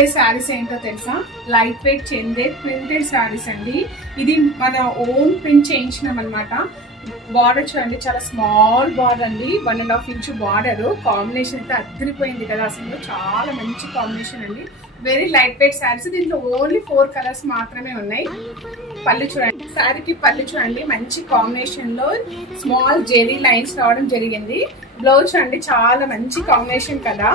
చూడబోయే శారీస్ ఏంటో తెలుసా? Light weight Chander printed saris అండి. ఇది మన ఓన్ ప్రింట్ చేయించినాం అనమాట. బార్డర్ చూడండి, చాలా స్మాల్ బార్డర్ అండి, 1.5 ఇంచ్ బార్డర్. కాంబినేషన్ అయితే అదిరిపోయింది కదా, అసలు చాలా మంచి కాంబినేషన్ అండి. Very light weight saris. దీంట్లో ఓన్లీ 4 కలర్స్ మాత్రమే ఉన్నాయి. పళ్ళు చూడండి, శారీకి పళ్ళు చూడండి, మంచి కాంబినేషన్ లో స్మాల్ జెరీ లైన్స్ రావడం జరిగింది. బ్లౌజ్ చూడండి, చాలా మంచి కాంబినేషన్ కదా.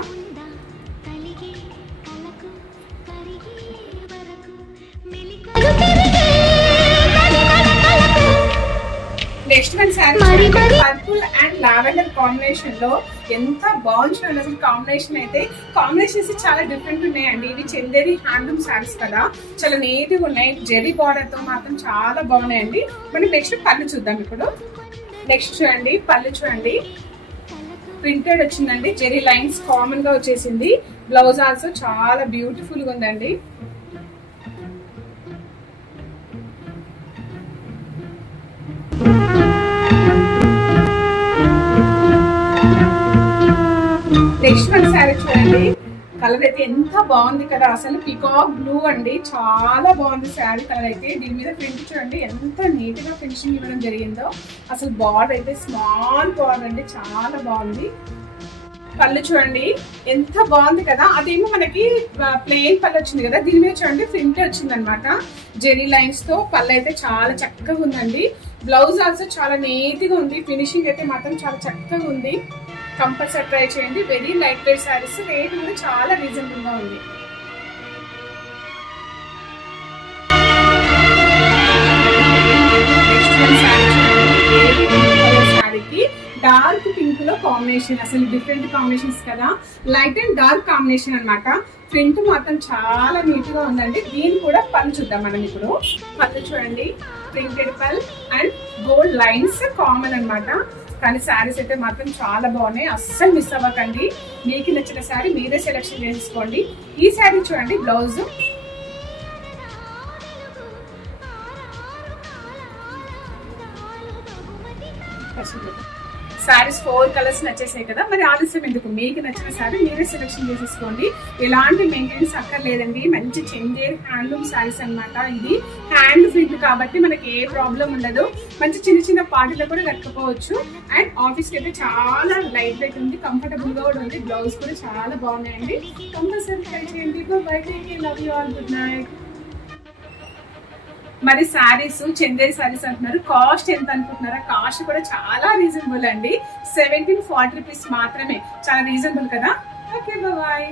Next one sari purple and lavender combination లో ఎంత బాగుంది చూడండి. అసలు కాంబినేషన్స్ చాలా డిఫరెంట్ ఉన్నాయండి. ఇవి చందేరి హ్యాండ్లూమ్ శారీస్ కదా, చాలా నీట్ గా ఉన్నాయి. జెరీ బార్డర్ తో మాత్రం చాలా బాగున్నాయండి. మనం నెక్స్ట్ పళ్ళు చూద్దాం. ఇప్పుడు నెక్స్ట్ చూడండి, పళ్ళు చూడండి, ప్రింటెడ్ వచ్చిందండి. జెరీ లైన్స్ కామన్ గా వచ్చేసింది. బ్లౌజ్ ఆల్సో చాలా బ్యూటిఫుల్ గా ఉందండి. నెక్స్ట్ వన్ శారీ చూడండి, కలర్ అయితే ఎంత బాగుంది కదా, అసలు పికాక్ బ్లూ అండి, చాలా బాగుంది శారీ కలర్ అయితే. దీని మీద ప్రింట్ చూడండి ఎంత నీట్ గా ఫినిషింగ్ ఇవ్వడం జరిగిందో. అసలు బార్డర్ అయితే స్మాల్ బార్డర్ అండి, చాలా బాగుంది. పళ్ళు చూడండి ఎంత బాగుంది కదా. అదేమో మనకి ప్లెయిన్ పళ్ళు వచ్చింది కదా, దీని మీద చూడండి ప్రింట్ వచ్చింది అనమాట. జెరీ లైన్స్ తో పళ్ళు అయితే చాలా చక్కగా ఉందండి. బ్లౌజ్ ఆల్సో చాలా నీట్ గా ఉంది. ఫినిషింగ్ అయితే మాత్రం చాలా చక్కగా ఉంది. కంపల్సరీ ట్రై చేయండి. Very light weight saris, rate కూడా చాలా రీజనబుల్ గా ఉంది. శారీకి డార్క్ పింక్ లో కాంబినేషన్, అసలు డిఫరెంట్ కాంబినేషన్స్ కదా, లైట్ అండ్ డార్క్ కాంబినేషన్ అనమాట. ప్రింట్ మాత్రం చాలా నీట్ గా ఉందండి. దీన్ని కూడా పళ్ళు చూద్దాం మనం ఇప్పుడు. పళ్ళు చూడండి, ప్రింటెడ్ పల్ అండ్ గోల్డ్ లైన్స్ కామన్ అనమాట. కానీ శారీస్ అయితే మాత్రం చాలా బాగున్నాయి, అస్సలు మిస్ అవ్వకండి. మీకు నచ్చిన శారీ మీరే సెలెక్షన్ చేసుకోండి. ఈ శారీ చూడండి, బ్లౌజ్ శారీస్ 4 కలర్స్ నచ్చేసాయి కదా, మరి ఆలస్యం ఎందుకు, మీకు నచ్చిన శారీ మీరే సెలెక్షన్ చేసేసుకోండి. ఎలాంటి మెయింటెనెన్స్ అక్కర్లేదండి. మంచి చందేర్ హ్యాండ్లూమ్ శారీస్ అనమాట. ఇది హ్యాండ్ ప్రింట్ కాబట్టి మనకి ఏ ప్రాబ్లం ఉండదు. మంచి చిన్న చిన్న పార్టీలో కూడా కట్టుకోవచ్చు. అండ్ ఆఫీస్ కి అయితే చాలా లైట్ వెయిట్ ఉంది, కంఫర్టబుల్ గా కూడా ఉంది. బ్లౌజ్ కూడా చాలా బాగున్నాయండి. కంపల్సరీ ట్రై చేయండి. బయట love you all, good night. మరి శారీస్ చందేరి శారీస్ అంటున్నారు, కాస్ట్ ఎంత అనుకుంటున్నారా? కాస్ట్ కూడా చాలా రీజనబుల్ అండి. 1740 రూపీస్ మాత్రమే, చాలా రీజనబుల్ కదా. Okay, bye.